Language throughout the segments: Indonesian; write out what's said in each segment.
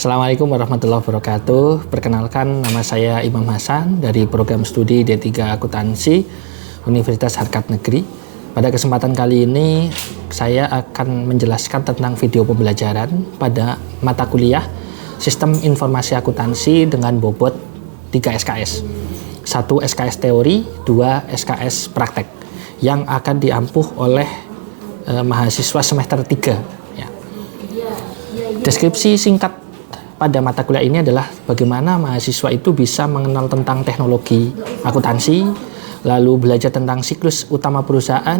Assalamualaikum warahmatullahi wabarakatuh. Perkenalkan, nama saya Imam Hasan dari program studi D3 Akuntansi Universitas Harkat Negeri. Pada kesempatan kali ini saya akan menjelaskan tentang video pembelajaran pada mata kuliah Sistem Informasi Akuntansi dengan bobot 3 SKS. 1 SKS teori, 2 SKS praktek yang akan diampuh oleh mahasiswa semester 3. Ya. Deskripsi singkat pada mata kuliah ini adalah bagaimana mahasiswa itu bisa mengenal tentang teknologi akuntansi, lalu belajar tentang siklus utama perusahaan,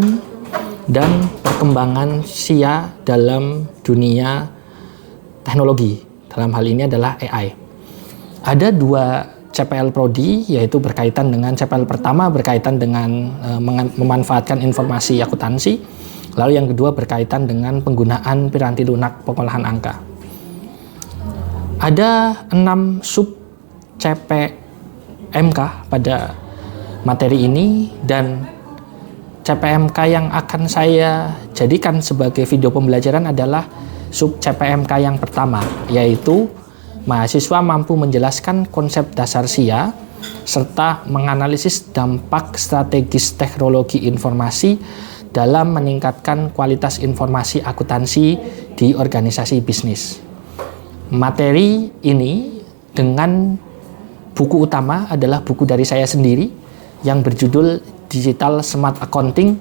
dan perkembangan SIA dalam dunia teknologi. Dalam hal ini adalah AI. Ada 2 CPL Prodi, yaitu berkaitan dengan CPL pertama berkaitan dengan memanfaatkan informasi akuntansi, lalu yang kedua berkaitan dengan penggunaan piranti lunak pengolahan angka. Ada 6 sub CPMK pada materi ini, dan CPMK yang akan saya jadikan sebagai video pembelajaran adalah sub CPMK yang pertama, yaitu mahasiswa mampu menjelaskan konsep dasar SIA serta menganalisis dampak strategis teknologi informasi dalam meningkatkan kualitas informasi akuntansi di organisasi bisnis. Materi ini dengan buku utama adalah buku dari saya sendiri yang berjudul Digital Smart Accounting,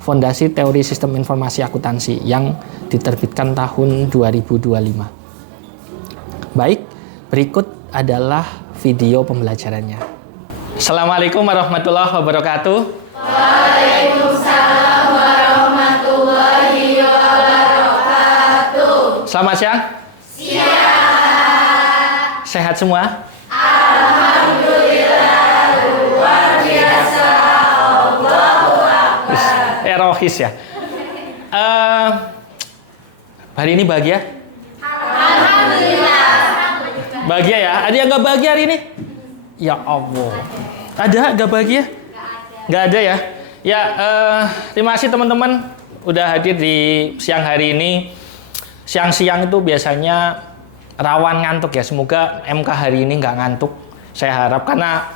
Fondasi Teori Sistem Informasi Akuntansi yang diterbitkan tahun 2025. Baik, berikut adalah video pembelajarannya. Assalamualaikum warahmatullahi wabarakatuh. Waalaikumsalam warahmatullahi wabarakatuh. Selamat siang. Siang. Sehat semua? Alhamdulillah, luar biasa. Allahu Akbar. Rohis ya. Hari ini bahagia? Alhamdulillah. Bahagia ya? Ada yang nggak bahagia hari ini? Ya Allah. Ada nggak bahagia? Nggak ada ya? Ya, terima kasih teman-teman udah hadir di siang hari ini. Siang-siang itu biasanya rawan ngantuk ya. Semoga MK hari ini nggak ngantuk. Saya harap, karena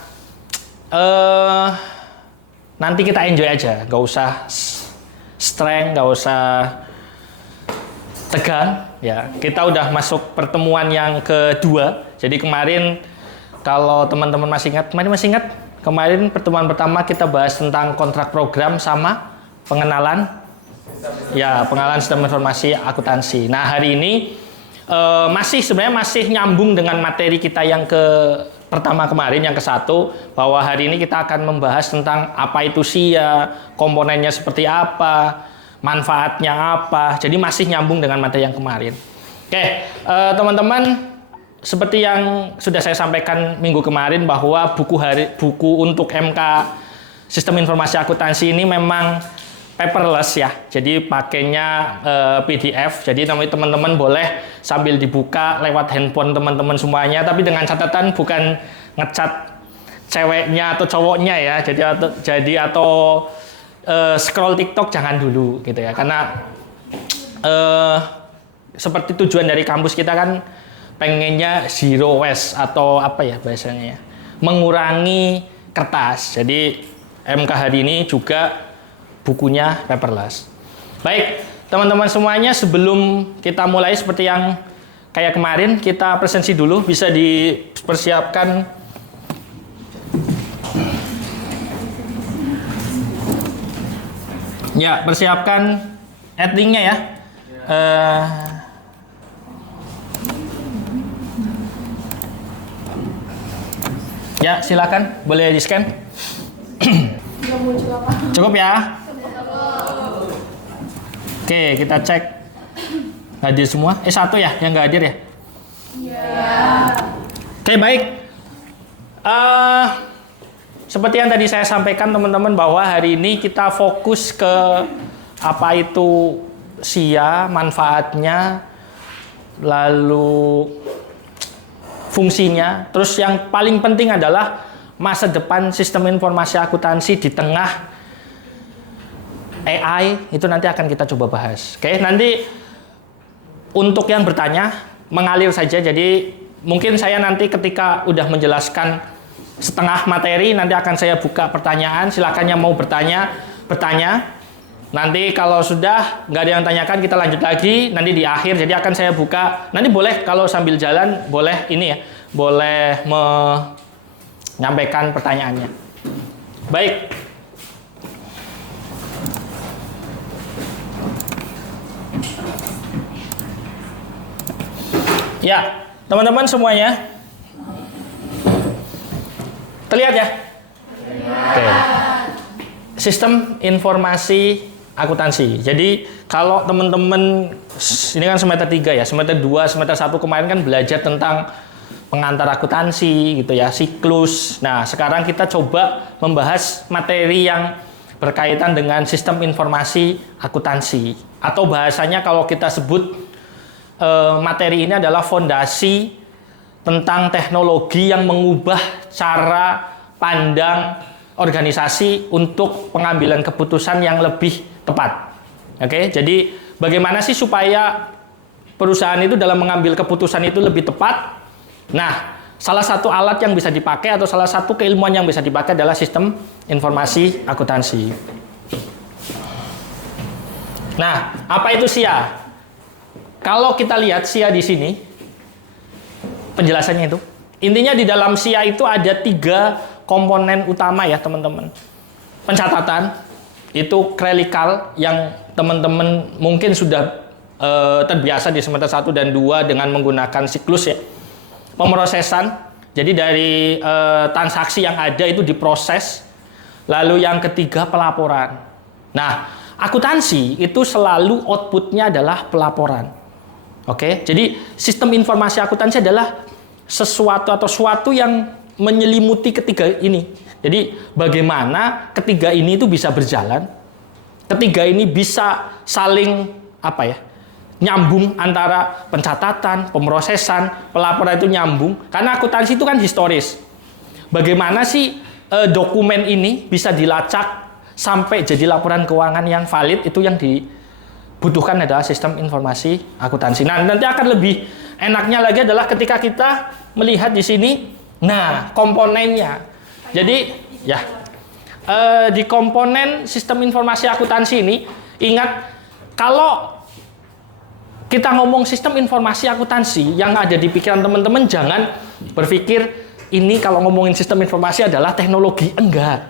nanti kita enjoy aja, nggak usah strength, nggak usah tegang ya. Kita udah masuk pertemuan yang kedua. Jadi kemarin, kalau teman-teman masih ingat, kemarin pertemuan pertama kita bahas tentang kontrak program sama pengenalan sistem informasi akuntansi. Nah, hari ini sebenarnya masih nyambung dengan materi kita yang pertama kemarin, yang ke-1, bahwa hari ini kita akan membahas tentang apa itu SIA, komponennya seperti apa, manfaatnya apa. Jadi masih nyambung dengan materi yang kemarin. Oke, teman-teman, seperti yang sudah saya sampaikan minggu kemarin, bahwa buku untuk MK Sistem Informasi Akuntansi ini memang paperless ya, jadi pakainya PDF. Jadi teman-teman boleh sambil dibuka lewat handphone teman-teman semuanya, tapi dengan catatan bukan ngecat ceweknya atau cowoknya ya. Atau scroll TikTok jangan dulu gitu ya, karena seperti tujuan dari kampus kita kan pengennya zero waste, atau apa ya bahasanya ya, mengurangi kertas. Jadi MK hari ini juga bukunya paperless. Baik, teman-teman semuanya, sebelum kita mulai seperti yang kayak kemarin, kita presensi dulu. Bisa dipersiapkan ya, persiapkan add link-nya ya. Ya, silakan, boleh di-scan. Cukup ya? Oke, kita cek hadir semua. Satu ya yang nggak hadir ya? Iya. Oke, baik. Seperti yang tadi saya sampaikan teman-teman, bahwa hari ini kita fokus ke apa itu SIA, manfaatnya, lalu fungsinya. Terus yang paling penting adalah masa depan sistem informasi akuntansi di tengah AI. Itu nanti akan kita coba bahas. Oke, nanti untuk yang bertanya mengalir saja. Jadi mungkin saya nanti ketika udah menjelaskan setengah materi, nanti akan saya buka pertanyaan. Silakan yang mau bertanya, bertanya. Nanti kalau sudah nggak ada yang tanyakan, kita lanjut lagi. Nanti di akhir, jadi akan saya buka. Nanti boleh kalau sambil jalan, boleh ini ya, boleh menyampaikan pertanyaannya. Baik. Ya, teman-teman semuanya. Terlihat ya? Oke. Sistem informasi akuntansi. Jadi kalau teman-teman ini kan semester 3 ya, semester 2, semester 1 kemarin kan belajar tentang pengantar akuntansi gitu ya, siklus. Nah, sekarang kita coba membahas materi yang berkaitan dengan sistem informasi akuntansi. Atau bahasanya kalau kita sebut materi ini adalah fondasi tentang teknologi yang mengubah cara pandang organisasi untuk pengambilan keputusan yang lebih tepat. Oke, jadi bagaimana sih supaya perusahaan itu dalam mengambil keputusan itu lebih tepat? Nah, salah satu alat yang bisa dipakai atau salah satu keilmuan yang bisa dipakai adalah sistem informasi akuntansi. Nah, apa itu SIA? Kalau kita lihat SIA di sini, penjelasannya itu, intinya di dalam SIA itu ada 3 komponen utama ya teman-teman. Pencatatan, itu krelikal yang teman-teman mungkin sudah terbiasa di semester 1 dan 2 dengan menggunakan siklus ya. Pemrosesan, jadi dari transaksi yang ada itu diproses. Lalu yang ketiga pelaporan. Nah, akuntansi itu selalu outputnya adalah pelaporan. Oke, jadi sistem informasi akuntansi adalah sesuatu atau suatu yang menyelimuti ketiga ini. Jadi bagaimana ketiga ini itu bisa berjalan, ketiga ini bisa saling nyambung antara pencatatan, pemrosesan, pelaporan itu nyambung. Karena akuntansi itu kan historis. Bagaimana sih dokumen ini bisa dilacak sampai jadi laporan keuangan yang valid, itu yang dibutuhkan adalah sistem informasi akuntansi. Nah, nanti akan lebih enaknya lagi adalah ketika kita melihat di sini. Nah, komponennya. Jadi, ya, di komponen sistem informasi akuntansi ini, ingat, kalau kita ngomong sistem informasi akuntansi, yang ada di pikiran teman-teman jangan berpikir, ini kalau ngomongin sistem informasi adalah teknologi. Enggak.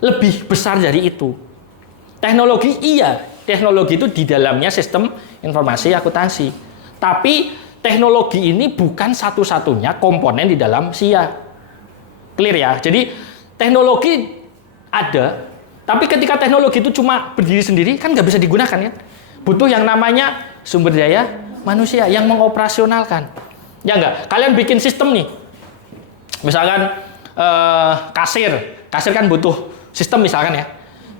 Lebih besar dari itu. Teknologi, iya. Teknologi itu di dalamnya sistem informasi akuntansi. Tapi, teknologi ini bukan satu-satunya komponen di dalam SIA. Clear ya? Jadi teknologi ada, tapi ketika teknologi itu cuma berdiri sendiri kan nggak bisa digunakan kan? Butuh yang namanya sumber daya manusia yang mengoperasionalkan. Ya nggak? Kalian bikin sistem nih, misalkan kasir kan butuh sistem misalkan ya.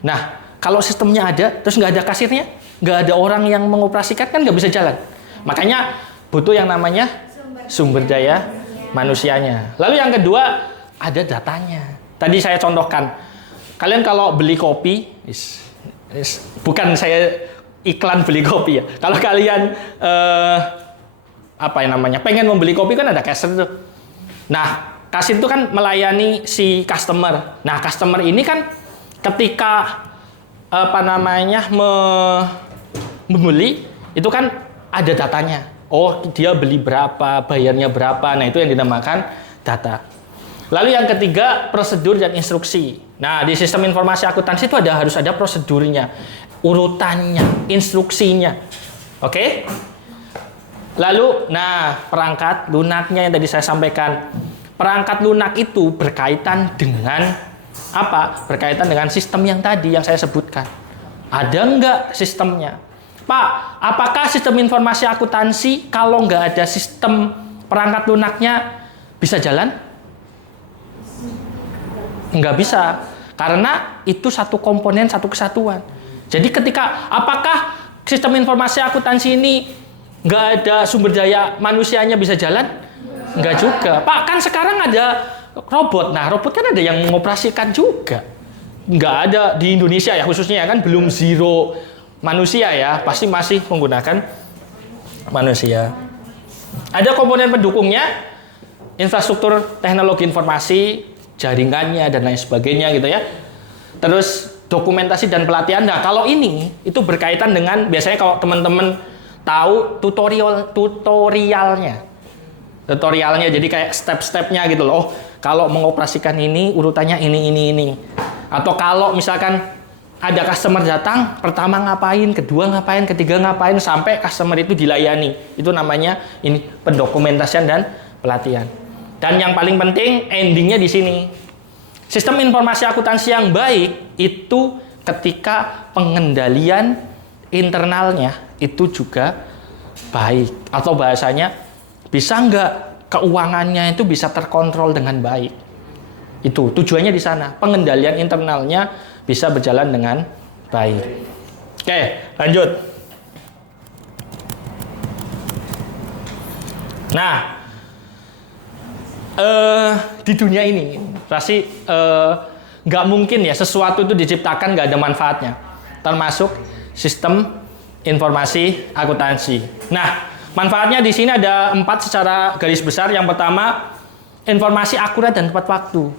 Nah, kalau sistemnya ada, terus nggak ada kasirnya, nggak ada orang yang mengoperasikan kan nggak bisa jalan. Makanya butuh yang namanya sumber daya manusianya. Lalu yang kedua, ada datanya. Tadi saya contohkan. Kalian kalau beli kopi, bukan saya iklan beli kopi ya. Kalau kalian pengen membeli kopi kan ada kasir tuh. Nah, kasir itu kan melayani si customer. Nah, customer ini kan ketika membeli itu kan ada datanya. Oh, dia beli berapa, bayarnya berapa. Nah, itu yang dinamakan data. Lalu yang ketiga, prosedur dan instruksi. Nah, di sistem informasi akuntansi itu harus ada prosedurnya, urutannya, instruksinya. Oke? Lalu, perangkat lunaknya yang tadi saya sampaikan. Perangkat lunak itu berkaitan dengan apa? Berkaitan dengan sistem yang tadi yang saya sebutkan. Ada nggak sistemnya? Pak, apakah sistem informasi akuntansi kalau nggak ada sistem perangkat lunaknya bisa jalan? Nggak bisa, karena itu satu komponen, satu kesatuan. Jadi apakah sistem informasi akuntansi ini nggak ada sumber daya manusianya bisa jalan? Nggak juga. Pak, kan sekarang ada robot. Nah, robot kan ada yang mengoperasikan juga. Nggak ada di Indonesia ya khususnya kan belum zero manusia ya, pasti masih menggunakan manusia. Ada komponen pendukungnya, infrastruktur teknologi informasi, jaringannya dan lain sebagainya gitu ya. Terus dokumentasi dan pelatihan. Nah, kalau ini itu berkaitan dengan biasanya kalau teman-teman tahu tutorialnya. Tutorialnya jadi kayak step-stepnya gitu loh. Oh, kalau mengoperasikan ini urutannya ini. Atau kalau misalkan ada customer datang, pertama ngapain, kedua ngapain, ketiga ngapain, sampai customer itu dilayani. Itu namanya ini pendokumentasian dan pelatihan. Dan yang paling penting, endingnya di sini. Sistem informasi akuntansi yang baik itu ketika pengendalian internalnya itu juga baik. Atau bahasanya, bisa nggak keuangannya itu bisa terkontrol dengan baik. Itu tujuannya di sana. Pengendalian internalnya bisa berjalan dengan baik. Oke, lanjut. Nah, di dunia ini pasti nggak mungkin ya sesuatu itu diciptakan nggak ada manfaatnya. Termasuk sistem informasi akuntansi. Nah, manfaatnya di sini ada 4 secara garis besar. Yang pertama, informasi akurat dan tepat waktu.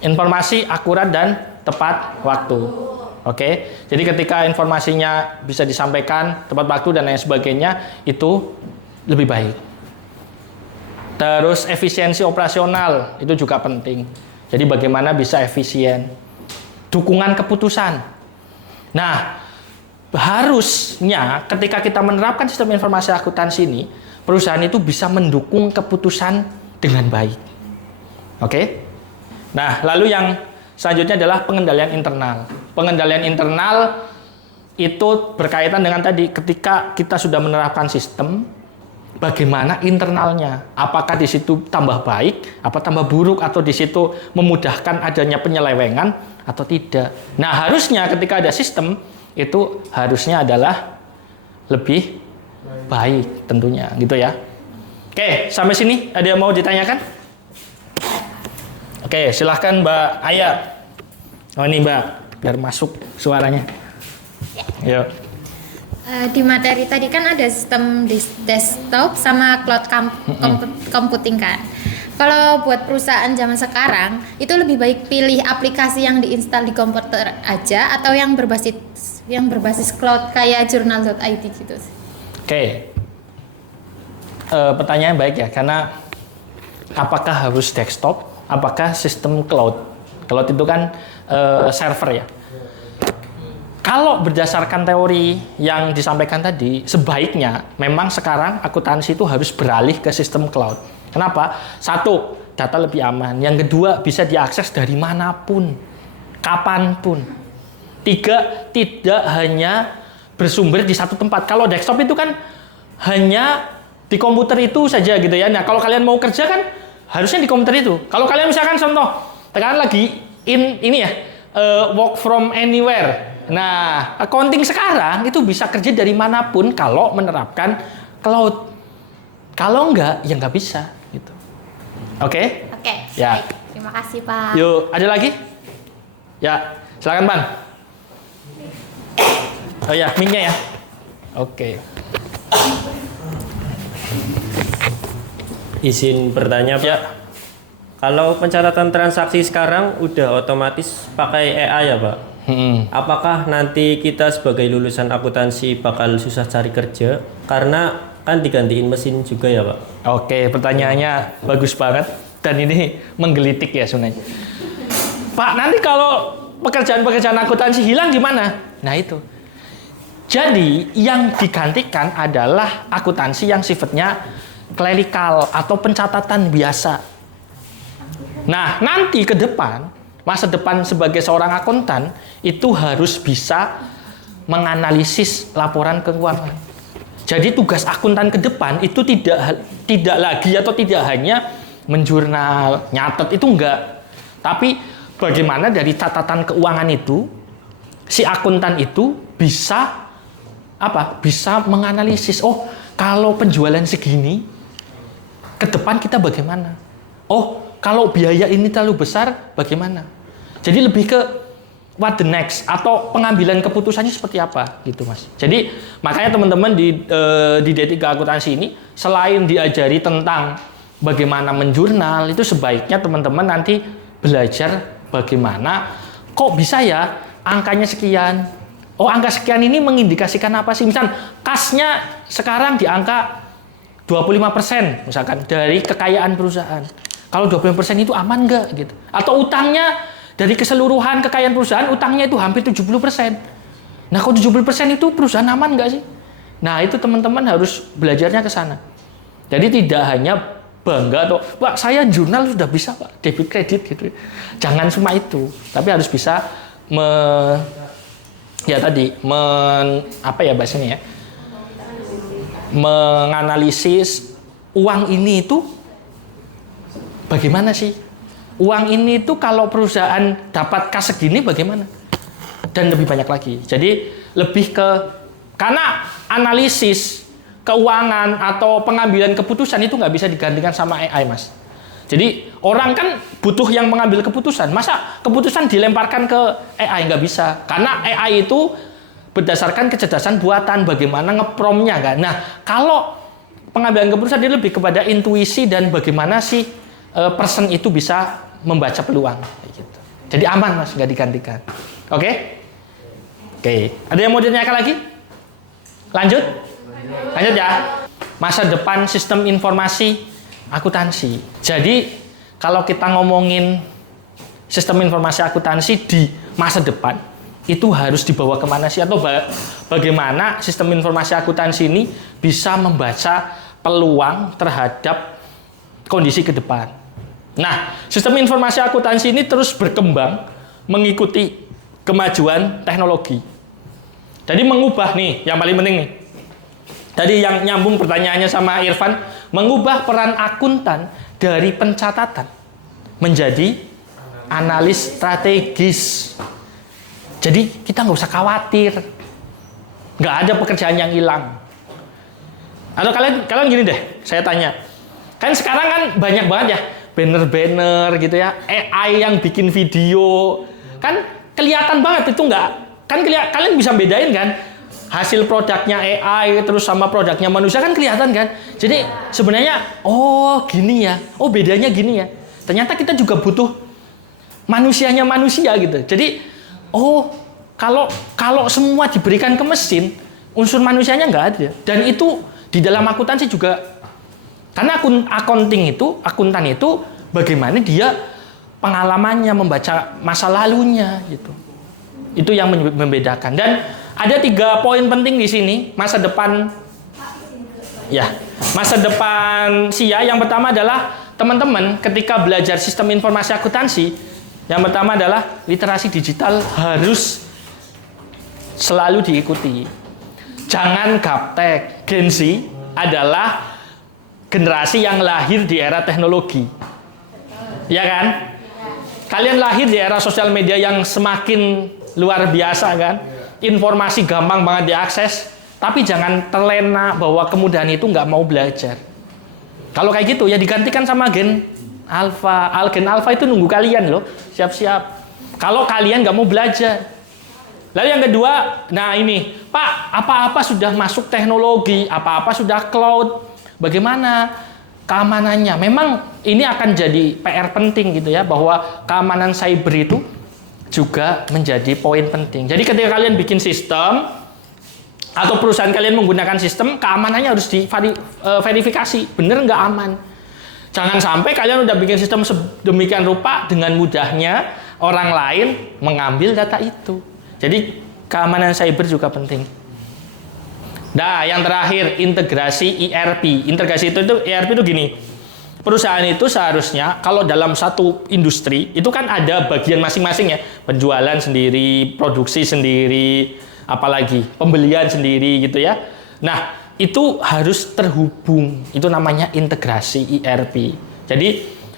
Informasi akurat dan tepat waktu. Oke. Jadi ketika informasinya bisa disampaikan tepat waktu dan lain sebagainya, itu lebih baik. Terus efisiensi operasional itu juga penting. Jadi bagaimana bisa efisien. Dukungan keputusan. Nah, harusnya ketika kita menerapkan sistem informasi akuntansi ini, perusahaan itu bisa mendukung keputusan dengan baik. Oke? Nah, lalu yang selanjutnya adalah pengendalian internal. Pengendalian internal itu berkaitan dengan tadi, ketika kita sudah menerapkan sistem, bagaimana internalnya? Apakah di situ tambah baik, apa tambah buruk, atau di situ memudahkan adanya penyelewengan atau tidak? Nah, harusnya ketika ada sistem, itu harusnya adalah lebih baik tentunya, gitu ya. Oke, sampai sini ada yang mau ditanyakan? Oke, silahkan Mbak Aya. Oh ini Mbak, biar masuk suaranya. Yuk. Di materi tadi kan ada sistem desktop sama cloud computing kan. Kalau buat perusahaan zaman sekarang, itu lebih baik pilih aplikasi yang diinstal di komputer aja atau yang berbasis cloud kayak journal.id gitu. Oke. Pertanyaan baik ya, karena apakah harus desktop? Apakah sistem cloud? Cloud itu kan server ya. Kalau berdasarkan teori yang disampaikan tadi, sebaiknya memang sekarang akuntansi itu harus beralih ke sistem cloud. Kenapa? 1, data lebih aman. Yang kedua, bisa diakses dari manapun, kapanpun. 3, tidak hanya bersumber di satu tempat. Kalau desktop itu kan hanya di komputer itu saja gitu ya. Nah, kalau kalian mau kerja kan harusnya di komputer itu. Kalau kalian misalkan contoh, tekan lagi work from anywhere. Nah, accounting sekarang itu bisa kerja dari manapun kalau menerapkan cloud. Kalau enggak, ya nggak bisa. Gitu. Oke? Oke. Ya. Baik. Terima kasih Pak. Yuk, ada lagi? Ya, silakan Pan. Oh ya, mic-nya ya. Oke. Izin bertanya Pak. Ya. Kalau pencatatan transaksi sekarang udah otomatis pakai AI ya Pak? Apakah nanti kita sebagai lulusan akuntansi bakal susah cari kerja? Karena kan digantiin mesin juga ya Pak? Oke, pertanyaannya bagus banget. Dan ini menggelitik ya sebenarnya. Pak, nanti kalau pekerjaan-pekerjaan akuntansi hilang gimana? Nah itu. Jadi yang digantikan adalah akuntansi yang sifatnya clerical atau pencatatan biasa. Nah, nanti ke depan, masa depan sebagai seorang akuntan itu harus bisa menganalisis laporan keuangan. Jadi tugas akuntan ke depan itu tidak lagi atau tidak hanya menjurnal, nyatet, itu enggak. Tapi bagaimana dari catatan keuangan itu si akuntan itu bisa bisa menganalisis, oh kalau penjualan segini ke depan kita bagaimana? Oh, kalau biaya ini terlalu besar bagaimana? Jadi lebih ke what the next atau pengambilan keputusannya seperti apa gitu Mas. Jadi makanya teman-teman di D3 akuntansi ini selain diajari tentang bagaimana menjurnal, itu sebaiknya teman-teman nanti belajar bagaimana kok bisa ya angkanya sekian. Oh, angka sekian ini mengindikasikan apa sih? Misal kasnya sekarang di angka 25% misalkan dari kekayaan perusahaan. Kalau 25% itu aman nggak gitu? Atau utangnya dari keseluruhan kekayaan perusahaan, utangnya itu hampir 70%. Nah, kalau 70% itu perusahaan aman nggak sih? Nah, itu teman-teman harus belajarnya ke sana. Jadi tidak hanya bangga atau, Pak, saya jurnal sudah bisa, Pak, debit kredit gitu. Jangan cuma itu, tapi harus bisa menganalisis uang ini itu bagaimana sih? Uang ini itu kalau perusahaan dapat kas segini bagaimana? Dan lebih banyak lagi. Jadi lebih ke, karena analisis keuangan atau pengambilan keputusan itu nggak bisa digantikan sama AI, Mas. Jadi orang kan butuh yang mengambil keputusan. Masa keputusan dilemparkan ke AI? Nggak bisa. Karena AI itu berdasarkan kecerdasan buatan, bagaimana ngepromnya kan. Nah, kalau pengambilan keputusan dia lebih kepada intuisi dan bagaimana sih person itu bisa membaca peluang. Gitu. Jadi aman, Mas, nggak digantikan. Oke? Oke. Ada yang mau ditanyakan lagi? Lanjut ya. Masa depan sistem informasi akuntansi. Jadi kalau kita ngomongin sistem informasi akuntansi di masa depan, itu harus dibawa kemana sih? Atau bagaimana sistem informasi akuntansi ini bisa membaca peluang terhadap kondisi ke depan. Nah, sistem informasi akuntansi ini terus berkembang mengikuti kemajuan teknologi. Jadi mengubah nih, yang paling penting nih. Tadi yang nyambung pertanyaannya sama Irfan, mengubah peran akuntan dari pencatatan menjadi analis strategis. Jadi kita nggak usah khawatir, nggak ada pekerjaan yang hilang. Atau kalian gini deh, saya tanya, kan sekarang kan banyak banget ya banner-banner gitu ya, AI yang bikin video, kan kelihatan banget itu nggak, kan kalian bisa bedain kan? Hasil produknya AI terus sama produknya manusia kan kelihatan kan. Jadi sebenarnya oh gini ya. Oh bedanya gini ya. Ternyata kita juga butuh manusianya manusia gitu. Jadi oh kalau semua diberikan ke mesin, unsur manusianya nggak ada. Dan itu di dalam akuntansi juga, karena akuntan itu bagaimana dia pengalamannya membaca masa lalunya gitu. Itu yang membedakan. Dan ada 3 poin penting di sini masa depan SIA. Yang pertama adalah teman-teman ketika belajar sistem informasi akuntansi, yang pertama adalah literasi digital harus selalu diikuti. Jangan gaptek. Gen Z adalah generasi yang lahir di era teknologi. Ya kan? Kalian lahir di era sosial media yang semakin luar biasa kan? Informasi gampang banget diakses, tapi jangan terlena bahwa kemudahan itu nggak mau belajar. Kalau kayak gitu ya digantikan sama gen alpha. Gen alpha itu nunggu kalian loh, siap-siap. Kalau kalian nggak mau belajar. Lalu yang kedua, nah ini, Pak, apa-apa sudah masuk teknologi, apa-apa sudah cloud, bagaimana keamanannya? Memang ini akan jadi PR penting gitu ya, bahwa keamanan cyber itu juga menjadi poin penting. Jadi ketika kalian bikin sistem atau perusahaan kalian menggunakan sistem, keamanannya harus diverifikasi, bener nggak aman. Jangan sampai kalian udah bikin sistem sedemikian rupa, dengan mudahnya orang lain mengambil data itu. Jadi keamanan cyber juga penting. Nah, yang terakhir, integrasi ERP. Integrasi itu ERP itu gini. Perusahaan itu seharusnya kalau dalam satu industri itu kan ada bagian masing-masing ya, penjualan sendiri, produksi sendiri, apalagi pembelian sendiri gitu ya. Nah, itu harus terhubung. Itu namanya integrasi ERP. Jadi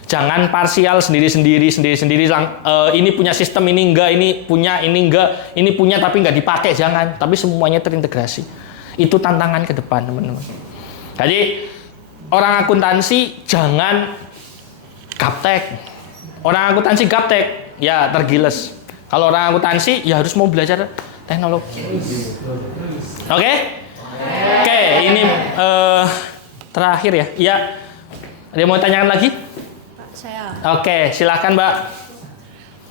jangan parsial sendiri-sendiri. Ini punya sistem, ini enggak, ini enggak, ini punya tapi enggak dipakai, jangan. Tapi semuanya terintegrasi. Itu tantangan ke depan, teman-teman. Jadi orang akuntansi jangan gaptek. Orang akuntansi gaptek, ya tergiles. Kalau orang akuntansi ya harus mau belajar teknologi. Oke, ini terakhir ya. Iya. Ada yang mau tanyakan lagi? Pak, saya. Oke, silakan Mbak.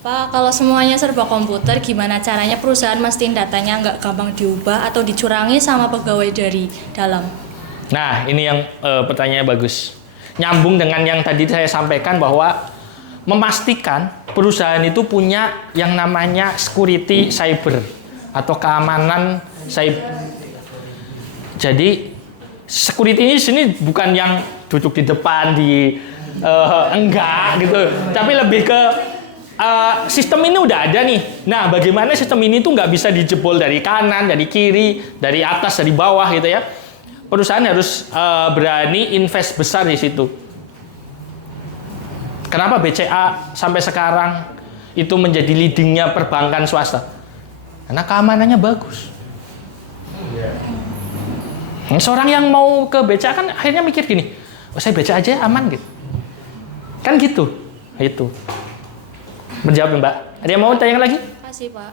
Pak, kalau semuanya serba komputer, gimana caranya perusahaan mastiin datanya nggak gampang diubah atau dicurangi sama pegawai dari dalam? Nah, ini yang pertanyaannya bagus. Nyambung dengan yang tadi saya sampaikan bahwa memastikan perusahaan itu punya yang namanya security cyber atau keamanan cyber. Jadi security ini sini bukan yang duduk di depan enggak gitu, tapi lebih ke sistem ini udah ada nih. Nah, bagaimana sistem ini tuh nggak bisa dijebol dari kanan, dari kiri, dari atas, dari bawah gitu ya. Perusahaan harus berani invest besar di situ. Kenapa BCA sampai sekarang itu menjadi leadingnya perbankan swasta? Karena keamanannya bagus. Seorang yang mau ke BCA kan akhirnya mikir gini, oh, saya BCA aja aman gitu. Kan gitu. Itu. Menjawab Mbak. Ada yang mau tanya lagi? Makasih, Pak.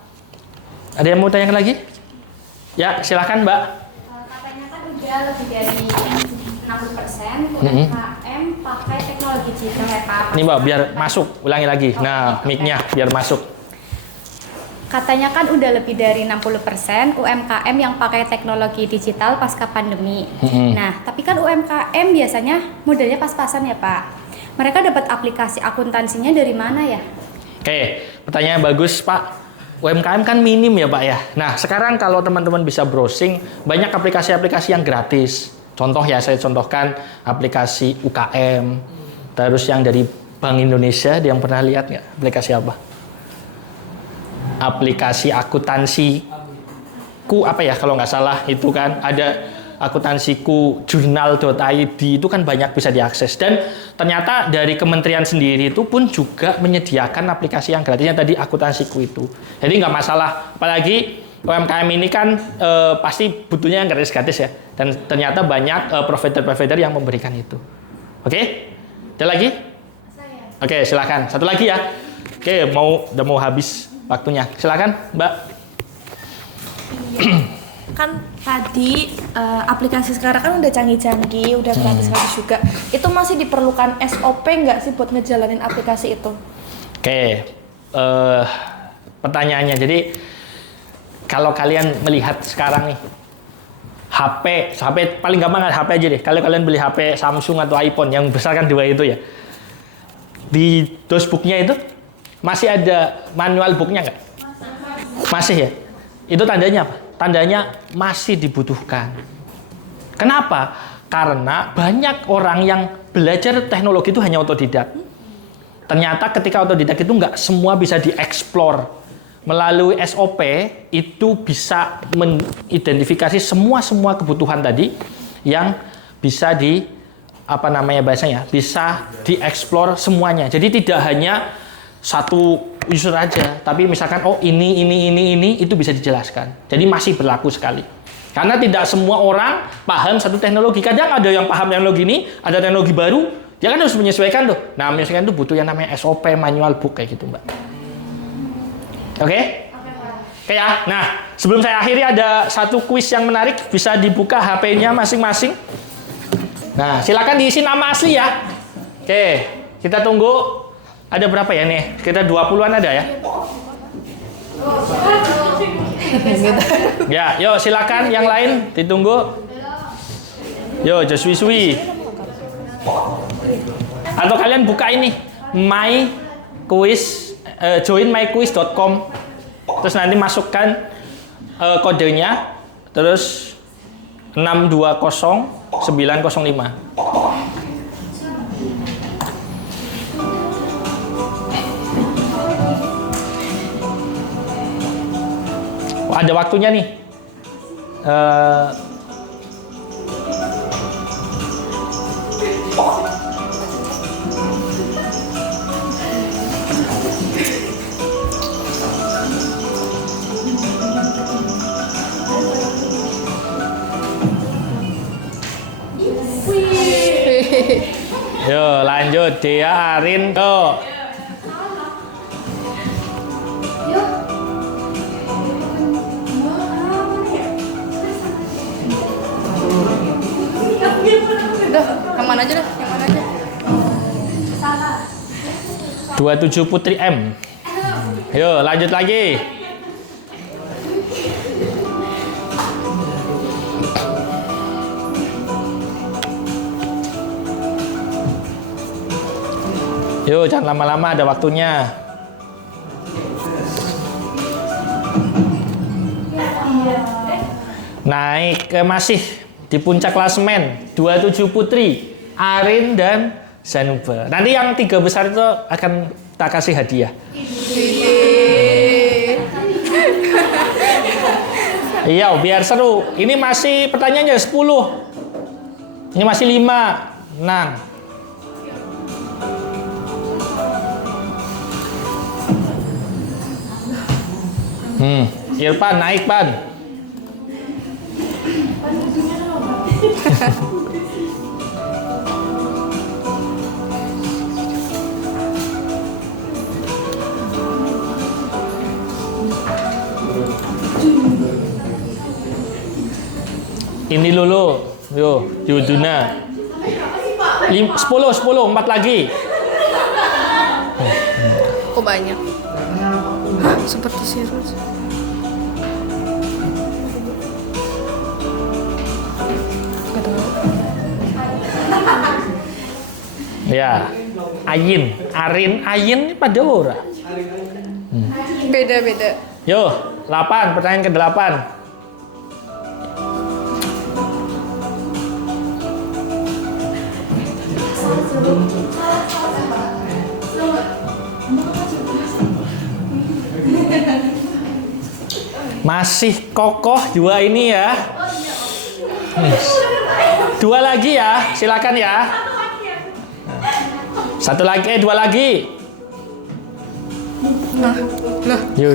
Ada yang mau tanya lagi? Ya, silakan Mbak. Katanya kan udah lebih dari 60% UMKM pakai teknologi digital ya Pak. Ini Mbak, biar masuk. Ulangi lagi. Nah, mic-nya biar masuk. Katanya kan udah lebih dari 60% UMKM yang pakai teknologi digital pasca pandemi. Nah, tapi kan UMKM biasanya modelnya pas-pasan ya Pak. Mereka dapat aplikasi akuntansinya dari mana ya? Oke, pertanyaan bagus Pak. UMKM kan minim ya Pak ya. Nah, sekarang kalau teman-teman bisa browsing, banyak aplikasi-aplikasi yang gratis. Contoh ya, saya contohkan aplikasi UKM. Terus yang dari Bank Indonesia, ada yang pernah lihat nggak? Aplikasi apa? Aplikasi akuntansiku apa ya kalau nggak salah itu kan ada akuntansiku jurnal.id itu kan banyak bisa diakses dan ternyata dari kementerian sendiri itu pun juga menyediakan aplikasi yang gratisnya tadi akuntansiku itu. Jadi nggak masalah, apalagi UMKM ini kan pasti butuhnya yang gratis-gratis ya dan ternyata banyak provider-provider yang memberikan itu. Oke? Ada lagi? Oke, silakan. Satu lagi ya. Oke, udah mau habis waktunya. Silakan, Mbak. Kan tadi aplikasi sekarang kan udah canggih-canggih, udah gratis-gratis juga. Itu masih diperlukan SOP nggak sih buat ngejalanin aplikasi itu? Oke, pertanyaannya. Jadi kalau kalian melihat sekarang nih, HP paling gampang HP aja deh. Kalau kalian beli HP Samsung atau iPhone yang besar kan dua itu ya. Di dashboardnya itu masih ada manual booknya nggak? Masih ya? Itu tandanya apa? Tandanya masih dibutuhkan. Kenapa? Karena banyak orang yang belajar teknologi itu hanya otodidak. Ternyata ketika otodidak itu nggak semua bisa dieksplor. Melalui SOP itu bisa mengidentifikasi semua kebutuhan tadi yang bisa bisa dieksplor semuanya. Jadi tidak hanya satu user aja, tapi misalkan ini itu bisa dijelaskan. Jadi masih berlaku sekali. Karena tidak semua orang paham satu teknologi. Kadang ada yang paham teknologi ini, ada teknologi baru, dia kan harus menyesuaikan tuh. Nah, menyesuaikan itu butuh yang namanya SOP, manual book kayak gitu, Mbak. Oke? Oke ya. Nah, sebelum saya akhiri ada satu kuis yang menarik, bisa dibuka HP-nya masing-masing. Nah, silakan diisi nama asli ya. Oke, kita tunggu. Ada berapa ya nih? Sekitar 20-an ada ya? Ya, yuk silakan yang lain ditunggu. Yo, Joswi. Atau kalian buka ini my quiz, join myquiz.com. Terus nanti masukkan kodenya, terus 620905. Ada waktunya nih. Yo, lanjut Dia, Arin, yo. Udah, yang mana aja dah, yang mana aja. 27 Putri M. Yuk, lanjut lagi. Yuk, jangan lama-lama, ada waktunya. Naik ke masih di puncak klasemen 27 Putri, Arin dan Zanuba. Nanti yang 3 besar itu akan tak kasih hadiah. Iya, biar seru. Ini masih pertanyaannya 10. Ini masih 5. Nang. Irfan naik, Pan. Ini dulu, yo, Yuduna. 10, 4 lagi. Kok banyak? Seperti sirus. Ya, Ayin, Arin, Ayin pada ora. Beda-beda. Yo, 8, pertanyaan ke-8. Masih kokoh 2 ini ya. 2 lagi ya, silakan ya. 1 lagi, 2 lagi. Yo.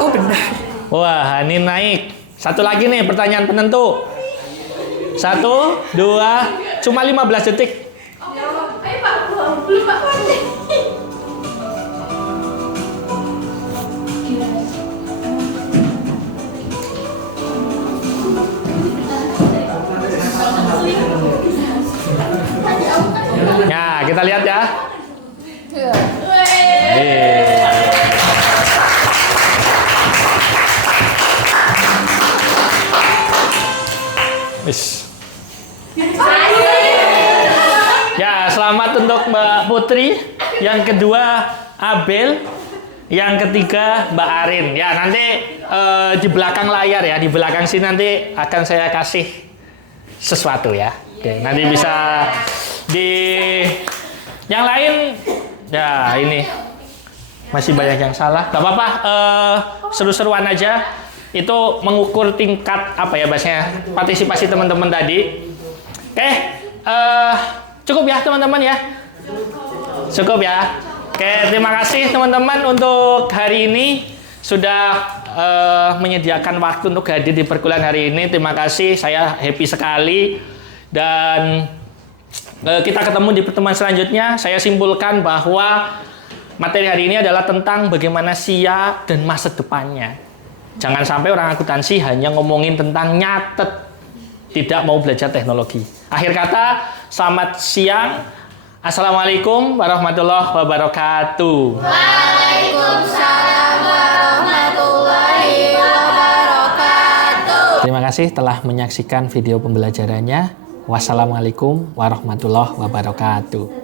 Oh benar. Wah, ini naik. 1 lagi nih, pertanyaan penentu. 1, 2, cuma 15 detik. Nah, kita lihat ya. Ya, selamat untuk Mbak Putri. Yang kedua Abel. Yang ketiga Mbak Arin. Ya, nanti di belakang layar ya, di belakang sini nanti akan saya kasih sesuatu ya. Oke, nanti bisa di yang lain. Ya, ini masih banyak yang salah. Gak apa-apa, seru-seruan aja. Itu mengukur tingkat apa ya bahasanya, partisipasi teman-teman tadi. Oke, cukup ya teman-teman ya. Cukup ya. Oke, terima kasih teman-teman untuk hari ini sudah menyediakan waktu untuk hadir di perkuliahan hari ini. Terima kasih, saya happy sekali. Dan kita ketemu di pertemuan selanjutnya. Saya simpulkan bahwa materi hari ini adalah tentang bagaimana SIA dan masa depannya. Jangan sampai orang akuntansi hanya ngomongin tentang nyatet, tidak mau belajar teknologi. Akhir kata, selamat siang. Assalamualaikum warahmatullahi wabarakatuh. Waalaikumsalam warahmatullahi wabarakatuh. Terima kasih telah menyaksikan video pembelajarannya. Wassalamualaikum warahmatullahi wabarakatuh.